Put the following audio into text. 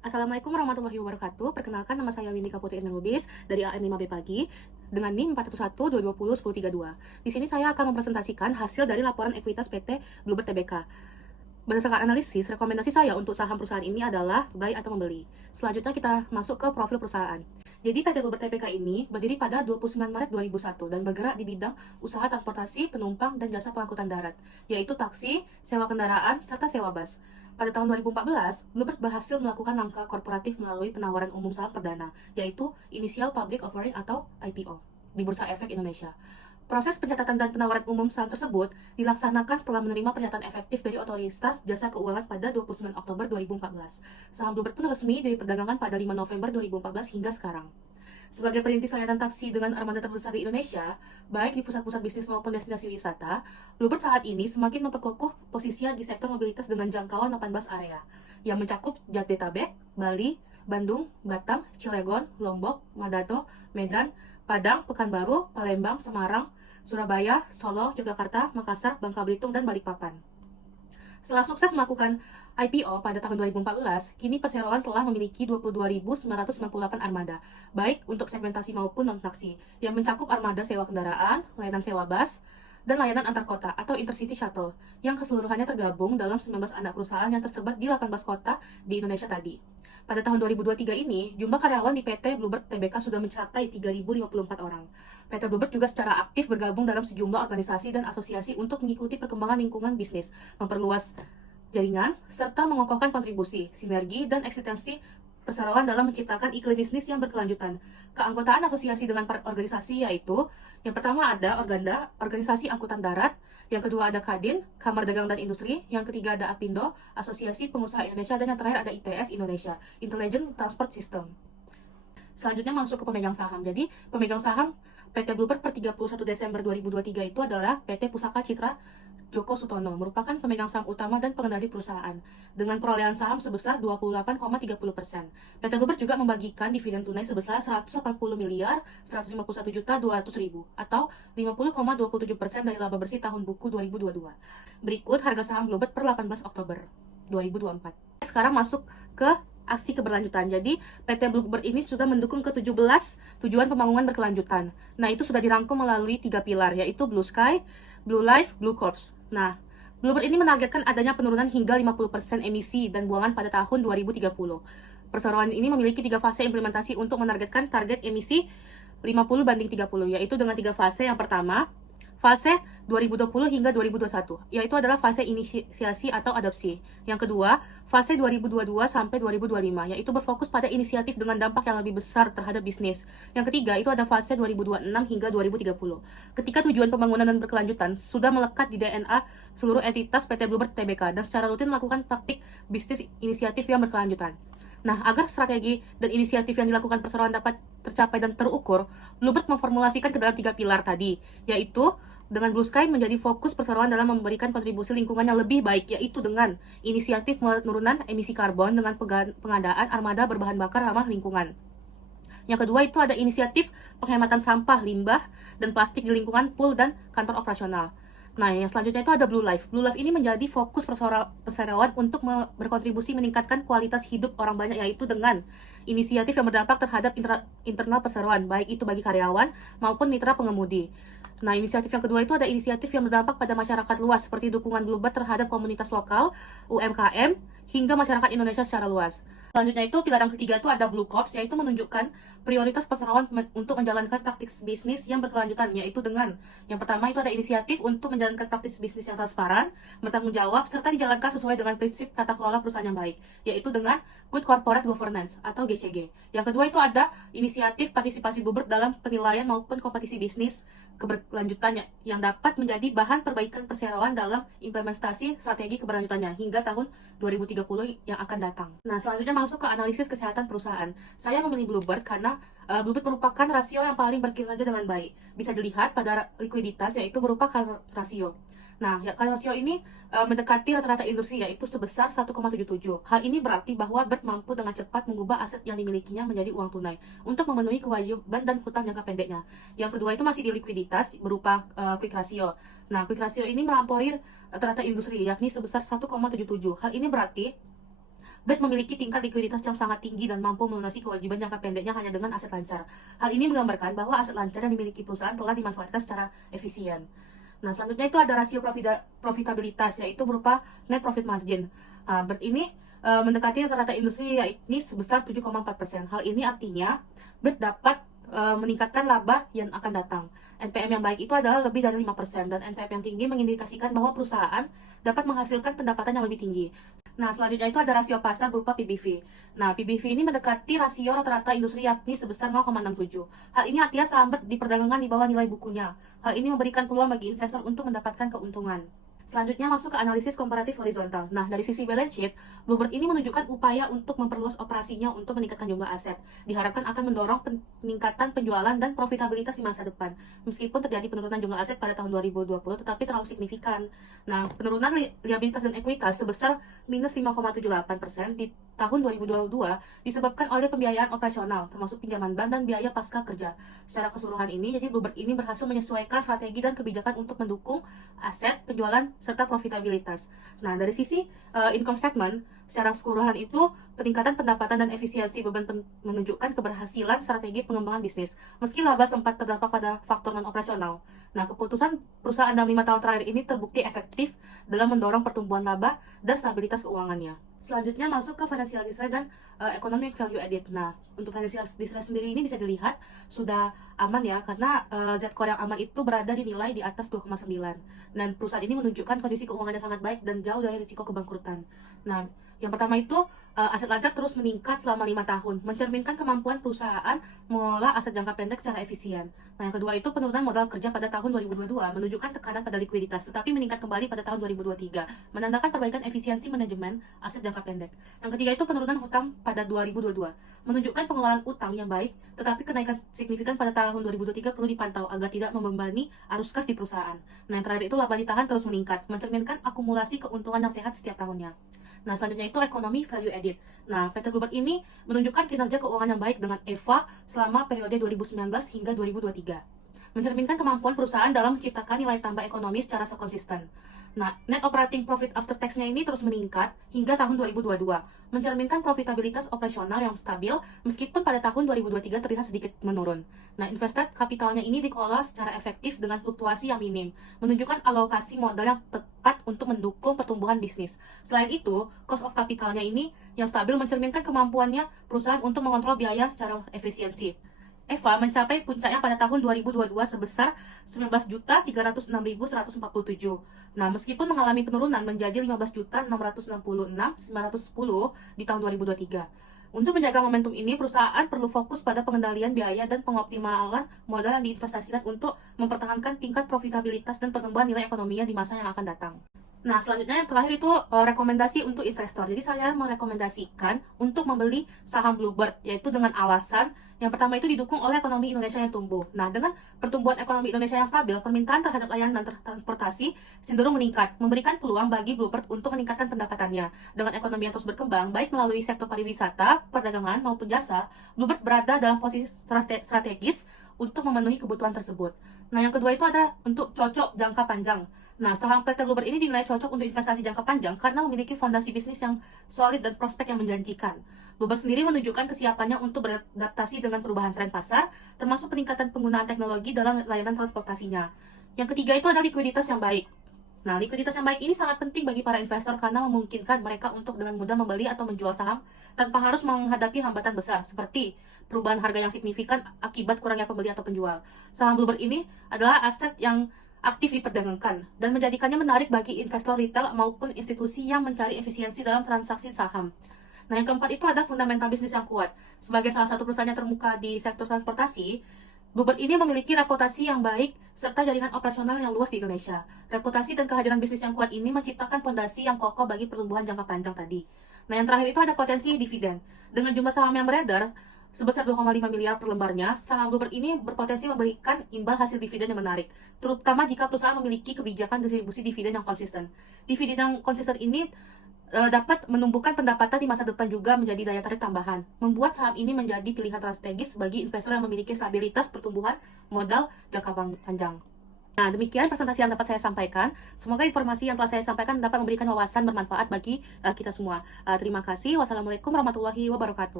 Assalamualaikum warahmatullahi wabarakatuh. Perkenalkan, nama saya Windy Putri Lubis dari AN5B Pagi dengan NIM 401-220-1032. Di sini saya akan mempresentasikan hasil dari laporan ekuitas PT Bluebird Tbk. Berdasarkan analisis, rekomendasi saya untuk saham perusahaan ini adalah buy atau membeli. Selanjutnya kita masuk ke profil perusahaan. Jadi PT Bluebird Tbk ini berdiri pada 29 Maret 2001 dan bergerak di bidang usaha transportasi, penumpang, dan jasa pengangkutan darat, yaitu taksi, sewa kendaraan, serta sewa bus. Pada tahun 2014, Bluebird berhasil melakukan langkah korporatif melalui penawaran umum saham perdana, yaitu Initial Public Offering atau IPO, di Bursa Efek Indonesia. Proses pencatatan dan penawaran umum saham tersebut dilaksanakan setelah menerima pernyataan efektif dari Otoritas Jasa Keuangan pada 29 Oktober 2014. Saham Bluebird pun resmi diperdagangkan pada 5 November 2014 hingga sekarang. Sebagai perintis layanan taksi dengan armada terbesar di Indonesia, baik di pusat-pusat bisnis maupun destinasi wisata, Bluebird saat ini semakin memperkokoh posisinya di sektor mobilitas dengan jangkauan 18 area, yang mencakup Jabodetabek, Bali, Bandung, Batam, Cilegon, Lombok, Manado, Medan, Padang, Pekanbaru, Palembang, Semarang, Surabaya, Solo, Yogyakarta, Makassar, Bangka Belitung, dan Balikpapan. Setelah sukses melakukan IPO pada tahun 2014, kini perseroan telah memiliki 22.998 armada, baik untuk segmentasi maupun non-taksi, yang mencakup armada sewa kendaraan, layanan sewa bus, dan layanan antar kota atau intercity shuttle, yang keseluruhannya tergabung dalam 19 anak perusahaan yang tersebar di 18 kota di Indonesia tadi. Pada tahun 2023 ini, jumlah karyawan di PT Bluebird Tbk sudah mencapai 3.054 orang. PT Bluebird juga secara aktif bergabung dalam sejumlah organisasi dan asosiasi untuk mengikuti perkembangan lingkungan bisnis, memperluas jaringan, serta mengokohkan kontribusi, sinergi, dan eksistensi perseroan dalam menciptakan iklim bisnis yang berkelanjutan. Keanggotaan asosiasi dengan organisasi yaitu, yang pertama ada Organda, Organisasi Angkutan Darat, yang kedua ada Kadin, Kamar Dagang dan Industri, yang ketiga ada Apindo, Asosiasi Pengusaha Indonesia, dan yang terakhir ada ITS Indonesia, Intelligent Transport System. Selanjutnya masuk ke pemegang saham. Jadi, pemegang saham PT Bluebird per 31 Desember 2023 itu adalah PT Pusaka Citra Joko Sutono, merupakan pemegang saham utama dan pengendali perusahaan, dengan perolehan saham sebesar 28,30%. PT Bluebird juga membagikan dividen tunai sebesar 180 miliar 151 juta 200 ribu, atau 50,27% dari laba bersih tahun buku 2022. Berikut harga saham Bluebird per 18 Oktober 2024. Sekarang masuk ke aksi keberlanjutan. Jadi, PT Bluebird ini sudah mendukung ke-17 tujuan pembangunan berkelanjutan. Nah, itu sudah dirangkum melalui 3 pilar, yaitu Blue Sky, Blue Life, Blue Corps. Nah, Bluebird ini menargetkan adanya penurunan hingga 50% emisi dan buangan pada tahun 2030. Perseroan ini memiliki 3 fase implementasi untuk menargetkan target emisi 50/30, yaitu dengan 3 fase. Yang pertama, fase 2020 hingga 2021, yaitu adalah fase inisiasi atau adopsi. Yang kedua, fase 2022 sampai 2025, yaitu berfokus pada inisiatif dengan dampak yang lebih besar terhadap bisnis. Yang ketiga, itu ada fase 2026 hingga 2030. Ketika tujuan pembangunan dan berkelanjutan sudah melekat di DNA seluruh entitas PT Bluebird Tbk dan secara rutin melakukan praktik bisnis inisiatif yang berkelanjutan. Nah, agar strategi dan inisiatif yang dilakukan perseroan dapat tercapai dan terukur, Bluebird memformulasikan ke dalam 3 pilar tadi, yaitu dengan Blue Sky menjadi fokus perseroan dalam memberikan kontribusi lingkungan yang lebih baik, yaitu dengan inisiatif penurunan emisi karbon dengan pengadaan armada berbahan bakar ramah lingkungan. Yang kedua itu ada inisiatif penghematan sampah, limbah, dan plastik di lingkungan pool dan kantor operasional. Nah, yang selanjutnya itu ada Blue Life. Blue Life ini menjadi fokus perseroan untuk berkontribusi meningkatkan kualitas hidup orang banyak, yaitu dengan inisiatif yang berdampak terhadap internal perseroan, baik itu bagi karyawan maupun mitra pengemudi. Nah, inisiatif yang kedua itu ada inisiatif yang berdampak pada masyarakat luas, seperti dukungan Bluebird terhadap komunitas lokal, UMKM, hingga masyarakat Indonesia secara luas. Selanjutnya itu pilar yang ketiga itu ada Blue Corps, yaitu menunjukkan prioritas perseroan untuk menjalankan praktik bisnis yang berkelanjutan, yaitu dengan yang pertama itu ada inisiatif untuk menjalankan praktik bisnis yang transparan, bertanggung jawab, serta dijalankan sesuai dengan prinsip tata kelola perusahaan yang baik, yaitu dengan Good Corporate Governance atau GCG. Yang kedua itu ada inisiatif partisipasi Bluebird dalam penilaian maupun kompetisi bisnis keberlanjutannya yang dapat menjadi bahan perbaikan perseroan dalam implementasi strategi keberlanjutannya hingga tahun 2030 yang akan datang. Nah, selanjutnya masuk ke analisis kesehatan perusahaan. Saya memilih Bluebird karena Bluebird merupakan rasio yang paling berkinerja dengan baik. Bisa dilihat pada likuiditas, yaitu berupa rasio. Nah, ya, rasio ini mendekati rata-rata industri, yaitu sebesar 1,77. Hal ini berarti bahwa BIRD mampu dengan cepat mengubah aset yang dimilikinya menjadi uang tunai untuk memenuhi kewajiban dan hutang jangka pendeknya. Yang kedua itu masih di likuiditas berupa quick ratio. Nah, quick ratio ini melampaui rata-rata industri, yakni sebesar 1,77. Hal ini berarti BET memiliki tingkat likuiditas yang sangat tinggi dan mampu melunasi kewajiban jangka pendeknya hanya dengan aset lancar. Hal ini menggambarkan bahwa aset lancar yang dimiliki perusahaan telah dimanfaatkan secara efisien. Nah, selanjutnya itu ada rasio profitabilitas, yaitu berupa net profit margin. BET ini mendekati rata-rata industri, yakni sebesar 7,4%. Hal ini artinya BET dapat meningkatkan laba yang akan datang. NPM yang baik itu adalah lebih dari 5%, dan NPM yang tinggi mengindikasikan bahwa perusahaan dapat menghasilkan pendapatan yang lebih tinggi. Nah, selanjutnya itu ada rasio pasar berupa PBV. Nah, PBV ini mendekati rasio rata-rata industri, yakni sebesar 0,67. Hal ini artinya saham BET diperdagangkan di bawah nilai bukunya. Hal ini memberikan peluang bagi investor untuk mendapatkan keuntungan. Selanjutnya masuk ke analisis komparatif horizontal. Nah, dari sisi balance sheet, Bluebird ini menunjukkan upaya untuk memperluas operasinya untuk meningkatkan jumlah aset. Diharapkan akan mendorong peningkatan penjualan dan profitabilitas di masa depan. Meskipun terjadi penurunan jumlah aset pada tahun 2020, tetapi terlalu signifikan. Nah, penurunan liabilitas dan ekuitas sebesar minus 5,78% di tahun 2022 disebabkan oleh pembiayaan operasional, termasuk pinjaman bank dan biaya pasca kerja. Secara keseluruhan ini, jadi Bluebird ini berhasil menyesuaikan strategi dan kebijakan untuk mendukung aset, penjualan, serta profitabilitas. Nah, dari sisi income statement, secara keseluruhan itu peningkatan pendapatan dan efisiensi beban menunjukkan keberhasilan strategi pengembangan bisnis. Meski laba sempat terdampak pada faktor non-operasional. Nah, keputusan perusahaan dalam 5 tahun terakhir ini terbukti efektif dalam mendorong pertumbuhan laba dan stabilitas keuangannya. Selanjutnya masuk ke financial distress dan economic value added. Nah, untuk financial distress sendiri ini bisa dilihat sudah aman ya, karena Z-core yang aman itu berada di nilai di atas 2,9. Dan perusahaan ini menunjukkan kondisi keuangannya sangat baik dan jauh dari risiko kebangkrutan. Nah, yang pertama itu aset lancar terus meningkat selama 5 tahun, mencerminkan kemampuan perusahaan mengelola aset jangka pendek secara efisien. Nah, yang kedua itu penurunan modal kerja pada tahun 2022 menunjukkan tekanan pada likuiditas, tetapi meningkat kembali pada tahun 2023, menandakan perbaikan efisiensi manajemen aset jangka pendek. Yang ketiga itu penurunan hutang pada 2022, menunjukkan pengelolaan utang yang baik, tetapi kenaikan signifikan pada tahun 2023 perlu dipantau agar tidak membebani arus kas di perusahaan. Nah, yang terakhir itu laba ditahan terus meningkat, mencerminkan akumulasi keuntungan yang sehat setiap tahunnya. Nah, selanjutnya itu ekonomi value added. Nah, PT Bluebird ini menunjukkan kinerja keuangan yang baik dengan EVA selama periode 2019 hingga 2023. Mencerminkan kemampuan perusahaan dalam menciptakan nilai tambah ekonomi secara konsisten. Nah, net operating profit after tax-nya ini terus meningkat hingga tahun 2022, mencerminkan profitabilitas operasional yang stabil meskipun pada tahun 2023 terlihat sedikit menurun. Nah, invested kapitalnya ini dikelola secara efektif dengan fluktuasi yang minim, menunjukkan alokasi modal yang tepat untuk mendukung pertumbuhan bisnis. Selain itu, cost of capitalnya ini yang stabil mencerminkan kemampuannya perusahaan untuk mengontrol biaya secara efisiensi. EVA mencapai puncaknya pada tahun 2022 sebesar 19.306.147. Nah, meskipun mengalami penurunan menjadi 15.666.910 di tahun 2023. Untuk menjaga momentum ini, perusahaan perlu fokus pada pengendalian biaya dan pengoptimalan modal yang diinvestasikan untuk mempertahankan tingkat profitabilitas dan pertumbuhan nilai ekonominya di masa yang akan datang. Nah, selanjutnya yang terakhir itu rekomendasi untuk investor. Jadi saya merekomendasikan untuk membeli saham Bluebird, yaitu dengan alasan yang pertama itu didukung oleh ekonomi Indonesia yang tumbuh. Nah, dengan pertumbuhan ekonomi Indonesia yang stabil, permintaan terhadap layanan dan transportasi cenderung meningkat, memberikan peluang bagi Bluebird untuk meningkatkan pendapatannya. Dengan ekonomi yang terus berkembang, baik melalui sektor pariwisata, perdagangan, maupun jasa, Bluebird berada dalam posisi strategis untuk memenuhi kebutuhan tersebut. Nah, yang kedua itu ada untuk cocok jangka panjang. Nah, saham PT Bluebird ini dinilai cocok untuk investasi jangka panjang karena memiliki fondasi bisnis yang solid dan prospek yang menjanjikan. Bluebird sendiri menunjukkan kesiapannya untuk beradaptasi dengan perubahan tren pasar, termasuk peningkatan penggunaan teknologi dalam layanan transportasinya. Yang ketiga itu ada likuiditas yang baik. Nah, likuiditas yang baik ini sangat penting bagi para investor karena memungkinkan mereka untuk dengan mudah membeli atau menjual saham tanpa harus menghadapi hambatan besar, seperti perubahan harga yang signifikan akibat kurangnya pembeli atau penjual. Saham Bluebird ini adalah aset yang aktif diperdagangkan dan menjadikannya menarik bagi investor retail maupun institusi yang mencari efisiensi dalam transaksi saham. Nah, yang keempat itu ada fundamental bisnis yang kuat. Sebagai salah satu perusahaan yang termuka di sektor transportasi, Bluebird ini memiliki reputasi yang baik serta jaringan operasional yang luas di Indonesia. Reputasi dan kehadiran bisnis yang kuat ini menciptakan fondasi yang kokoh bagi pertumbuhan jangka panjang tadi. Nah, yang terakhir itu ada potensi dividen. Dengan jumlah saham yang beredar sebesar 2,5 miliar per lembarnya, saham Bluebird ini berpotensi memberikan imbal hasil dividen yang menarik, terutama jika perusahaan memiliki kebijakan distribusi dividen yang konsisten. Dividen yang konsisten ini dapat menumbuhkan pendapatan di masa depan juga menjadi daya tarik tambahan, membuat saham ini menjadi pilihan strategis bagi investor yang memiliki stabilitas pertumbuhan modal jangka panjang. Nah, demikian presentasi yang dapat saya sampaikan. Semoga informasi yang telah saya sampaikan dapat memberikan wawasan bermanfaat bagi kita semua. Terima kasih. Wassalamualaikum warahmatullahi wabarakatuh.